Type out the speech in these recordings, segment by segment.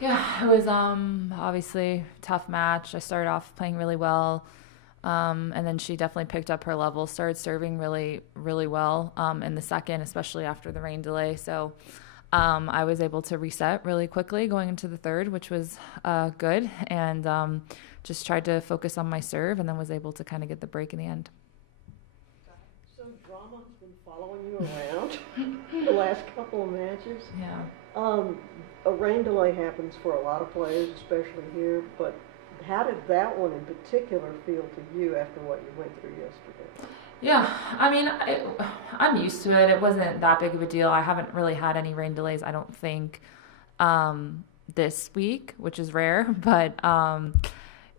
Yeah, it was obviously tough match. I started off playing really well. And then she definitely picked up her level, started serving really, really well in the second, especially after the rain delay. So I was able to reset really quickly going into the third, which was good. And just tried to focus on my serve and then was able to kind of get the break in the end. So drama has been following you around the last couple of matches. Yeah. Um, a rain delay happens for a lot of players, especially here. But how did that one in particular feel to you after what you went through yesterday? Yeah, I mean, I'm used to it. It wasn't that big of a deal. I haven't really had any rain delays, I don't think, this week, which is rare. But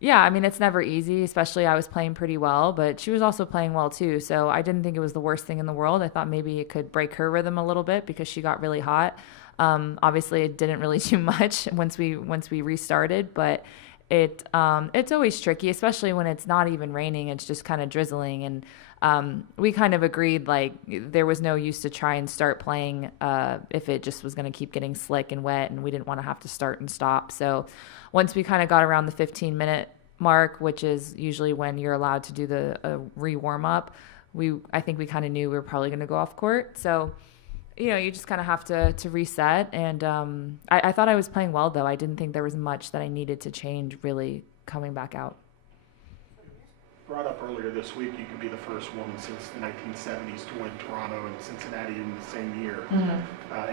yeah, I mean, it's never easy, especially I was playing pretty well, but she was also playing well too. So I didn't think it was the worst thing in the world. I thought maybe it could break her rhythm a little bit because she got really hot. Obviously, it didn't really do much once we restarted, but it's always tricky, especially when it's not even raining. It's just kind of drizzling, and we kind of agreed like there was no use to try and start playing if it just was going to keep getting slick and wet, and we didn't want to have to start and stop. So once we kind of got around the 15-minute mark, which is usually when you're allowed to do the re warm up, I think we kind of knew we were probably going to go off court. So you just kind of have to reset. And I thought I was playing well, though. I didn't think there was much that I needed to change really coming back out. Brought up earlier this week, you could be the first woman since the 1970s to win Toronto and Cincinnati in the same year.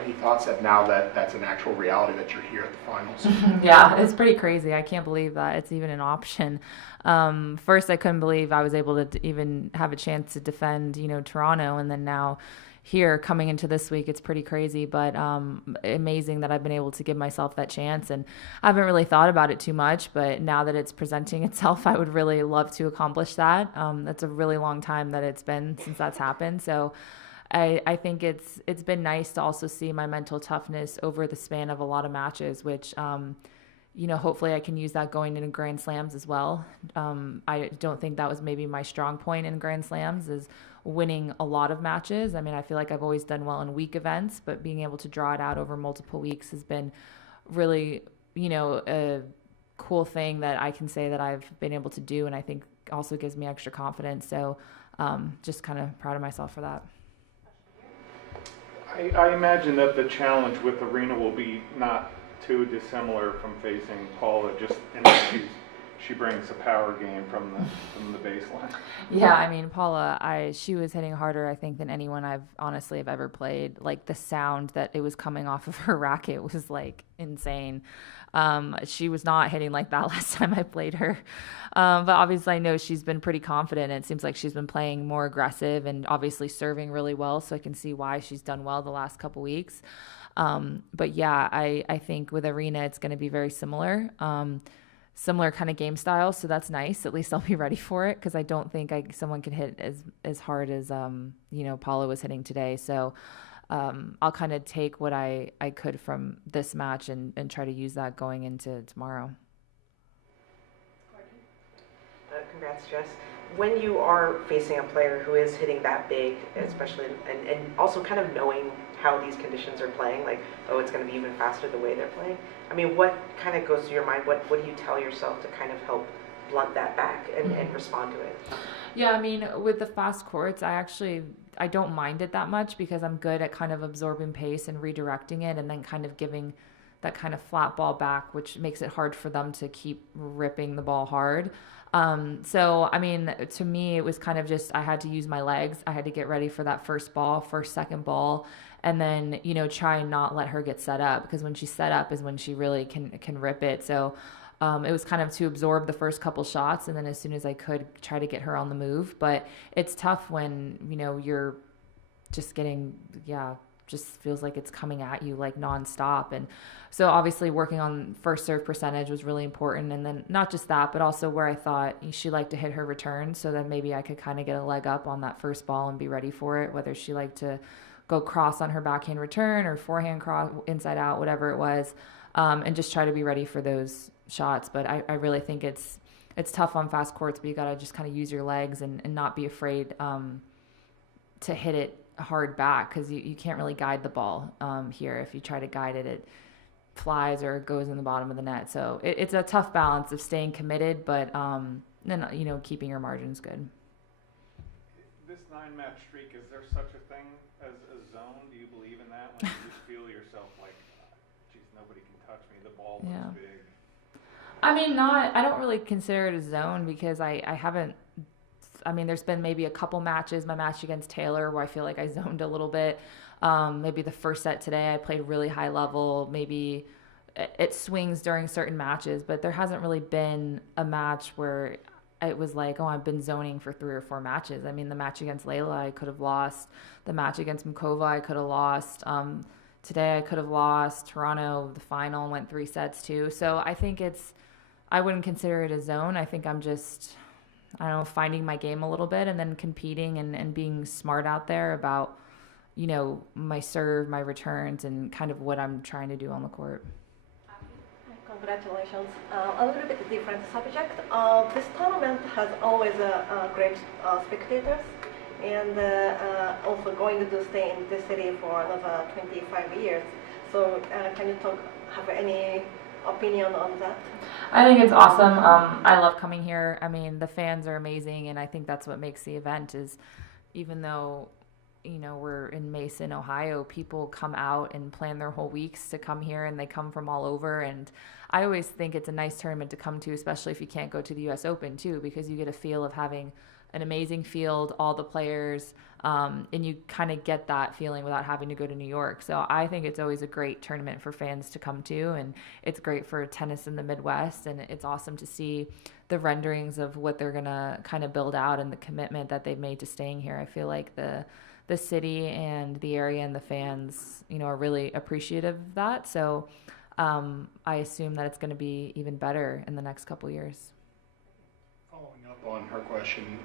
Any thoughts that now that that's an actual reality that you're here at the finals? Yeah, it's pretty crazy. I can't believe that it's even an option. First, I couldn't believe I was able to even have a chance to defend, Toronto, and then now here coming into this week, it's pretty crazy, but amazing that I've been able to give myself that chance. And I haven't really thought about it too much, but now that it's presenting itself, I would really love to accomplish that. That's a really long time that it's been since that's happened. So I think it's been nice to also see my mental toughness over the span of a lot of matches, which hopefully I can use that going into Grand Slams as well. I don't think that was maybe my strong point in Grand Slams is winning a lot of matches. I mean, I feel like I've always done well in week events, but being able to draw it out over multiple weeks has been really, a cool thing that I can say that I've been able to do. And I think also gives me extra confidence. So just kind of proud of myself for that. I imagine that the challenge with Arena will be not too dissimilar from facing Paula, just in that she brings a power game from the baseline. Yeah, I mean, Paula, she was hitting harder, I think, than anyone I've honestly have ever played. Like the sound that it was coming off of her racket was like insane. She was not hitting like that last time I played her. But obviously I know she's been pretty confident. It seems like she's been playing more aggressive and obviously serving really well. So I can see why she's done well the last couple weeks. But yeah, I think with Arena, it's going to be very similar. Similar kind of game style, so that's nice. At least I'll be ready for it because I don't think someone can hit as hard as Paula was hitting today. So I'll kind of take what I could from this match and try to use that going into tomorrow. Congrats, Jess. When you are facing a player who is hitting that big, especially, and also kind of knowing how these conditions are playing, like, oh, it's going to be even faster the way they're playing. I mean, what kind of goes through your mind? What do you tell yourself to kind of help blunt that back and respond to it? Yeah, I mean, with the fast courts, I don't mind it that much because I'm good at kind of absorbing pace and redirecting it and then kind of giving that kind of flat ball back, which makes it hard for them to keep ripping the ball hard. So, I mean, to me, it was kind of just I had to use my legs. I had to get ready for that second ball, and then, try and not let her get set up because when she's set up is when she really can rip it. So it was kind of to absorb the first couple shots, and then as soon as I could, try to get her on the move. But it's tough when, you're just getting, just feels like it's coming at you like nonstop. And so obviously working on first serve percentage was really important. And then not just that, but also where I thought she liked to hit her return. So then maybe I could kind of get a leg up on that first ball and be ready for it, whether she liked to go cross on her backhand return or forehand cross inside out, whatever it was. And just try to be ready for those shots. But I really think it's tough on fast courts, but you got to just kind of use your legs and not be afraid to hit it hard back because you can't really guide the ball here. If you try to guide it, flies or goes in the bottom of the net. So it's a tough balance of staying committed, but then keeping your margins good. This 9-match streak, is there such a thing as a zone? Do you believe in that when you just feel yourself like, geez, nobody can touch me, the ball looks big? I don't really consider it a zone because I haven't, there's been maybe a couple matches, my match against Taylor, where I feel like I zoned a little bit. Maybe the first set today, I played really high level. Maybe it swings during certain matches, but there hasn't really been a match where it was like, oh, I've been zoning for 3 or 4 matches. The match against Layla, I could have lost. The match against Mukova, I could have lost. Today, I could have lost. Toronto, the final, went 3 sets too. So I think I wouldn't consider it a zone. I think I'm just, finding my game a little bit and then competing and being smart out there about, my serve, my returns, and kind of what I'm trying to do on the court. Congratulations. A little bit different subject. This tournament has always great spectators, and also going to stay in this city for another 25 years. So can you have any opinion on that? I think it's awesome. I love coming here. The fans are amazing, and I think that's what makes the event is, even though we're in Mason, Ohio, people come out and plan their whole weeks to come here, and they come from all over. And I always think it's a nice tournament to come to, especially if you can't go to the U.S. Open too, because you get a feel of having an amazing field, all the players, and you kind of get that feeling without having to go to New York. So I think it's always a great tournament for fans to come to, and it's great for tennis in the Midwest, and it's awesome to see the renderings of what they're going to kind of build out and the commitment that they've made to staying here. I feel like the city and the area and the fans, are really appreciative of that. So I assume that it's going to be even better in the next couple years. Following up on her question,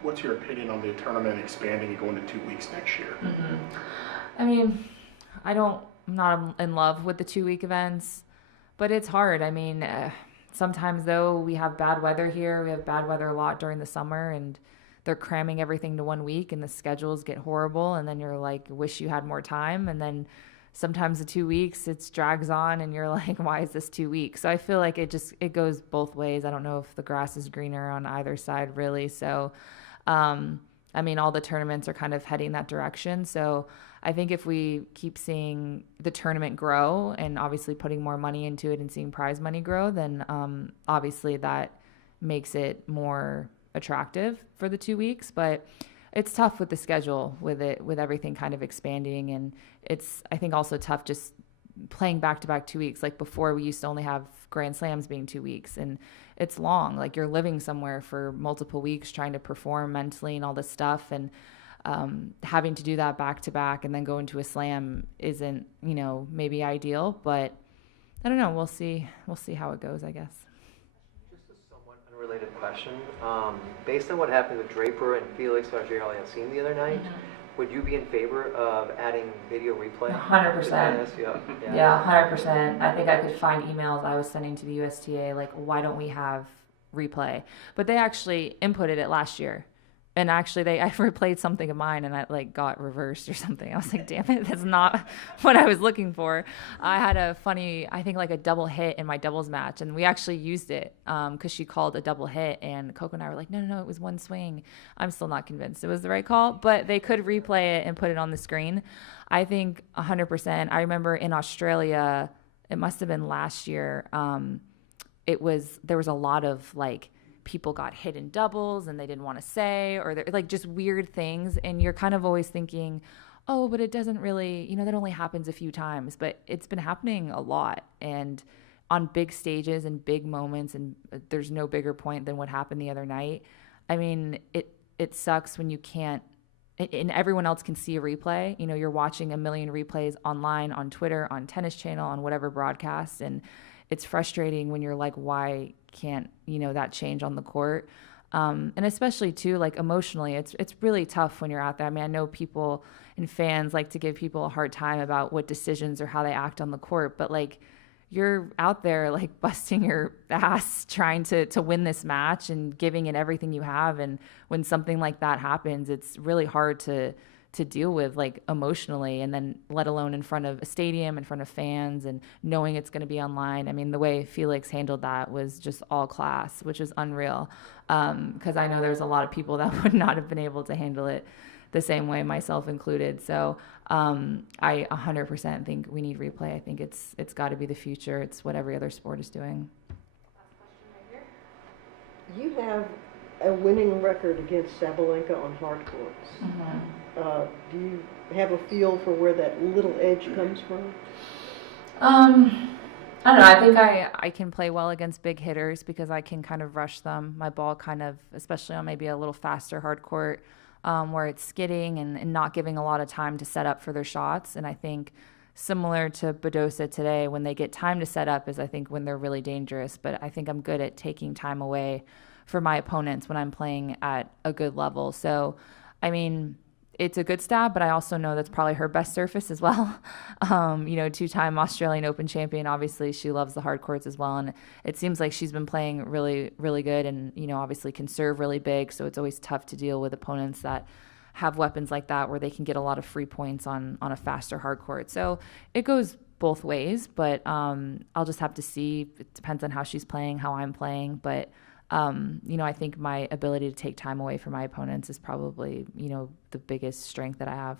what's your opinion on the tournament expanding and going to 2 weeks next year? Mm-hmm. I'm not in love with the 2-week events, but it's hard. Sometimes though we have bad weather here. We have bad weather a lot during the summer, and they're cramming everything to 1 week, and the schedules get horrible, and then you're like, wish you had more time. And then sometimes the 2 weeks, it drags on, and you're like, why is this 2 weeks? So I feel like it goes both ways. I don't know if the grass is greener on either side, really. So, all the tournaments are kind of heading that direction. So I think if we keep seeing the tournament grow and obviously putting more money into it and seeing prize money grow, then obviously that makes it more attractive for the 2 weeks. But it's tough with the schedule, with everything kind of expanding, and it's, I think, also tough just playing back-to-back 2 weeks. Like before, we used to only have Grand Slams being 2 weeks, and it's long. Like you're living somewhere for multiple weeks trying to perform mentally and all this stuff, and having to do that back-to-back and then go into a slam isn't, maybe ideal, but I don't know. We'll see how it goes, I guess. Related question. Based on what happened with Draper and Felix Auger-Aliassime the other night, would you be in favor of adding video replay? 100%. Yeah, 100%. I think I could find emails I was sending to the USTA like, why don't we have replay? But they actually inputted it last year. And actually, I replayed something of mine, and I got reversed or something. I was like, damn it, that's not what I was looking for. I had a funny, I think a double hit in my doubles match, and we actually used it because she called a double hit, and Coco and I were like, no, it was one swing. I'm still not convinced it was the right call, but they could replay it and put it on the screen. I think 100%. I remember in Australia, it must have been last year, there was a lot of people got hit in doubles and they didn't want to say, or they're just weird things. And you're kind of always thinking, oh, but it doesn't really, that only happens a few times, but it's been happening a lot and on big stages and big moments. And there's no bigger point than what happened the other night. It sucks when you can't, and everyone else can see a replay. You're watching a million replays online, on Twitter, on Tennis Channel, on whatever broadcast. And it's frustrating when you're like, why can't, that change on the court? And especially too, emotionally, it's really tough when you're out there. I know people and fans like to give people a hard time about what decisions or how they act on the court, but you're out there busting your ass trying to win this match and giving it everything you have. And when something like that happens, it's really hard to to deal with, like, emotionally, and then let alone in front of a stadium, in front of fans, and knowing it's going to be online. I mean, the way Felix handled that was just all class, which is unreal. Because I know there's a lot of people that would not have been able to handle it the same way, myself included. So I 100% think we need replay. I think it's got to be the future. It's what every other sport is doing. Last question right here. You have a winning record against Sabalenka on hard courts. Do you have a feel for where that little edge comes from? I don't know. I think I can play well against big hitters because I can kind of rush them. My ball kind of, especially on maybe a little faster hard court, where it's skidding and not giving a lot of time to set up for their shots. And I think similar to Badosa today, when they get time to set up is I think when they're really dangerous. But I think I'm good at taking time away for my opponents when I'm playing at a good level. So, I mean, it's a good stab, but I also know that's probably her best surface as well. Two-time Australian Open champion. Obviously, she loves the hard courts as well. And it seems like she's been playing really, really good and, obviously can serve really big. So it's always tough to deal with opponents that have weapons like that where they can get a lot of free points on a faster hard court. So it goes both ways, but I'll just have to see. It depends on how she's playing, how I'm playing. But I think my ability to take time away from my opponents is probably, the biggest strength that I have.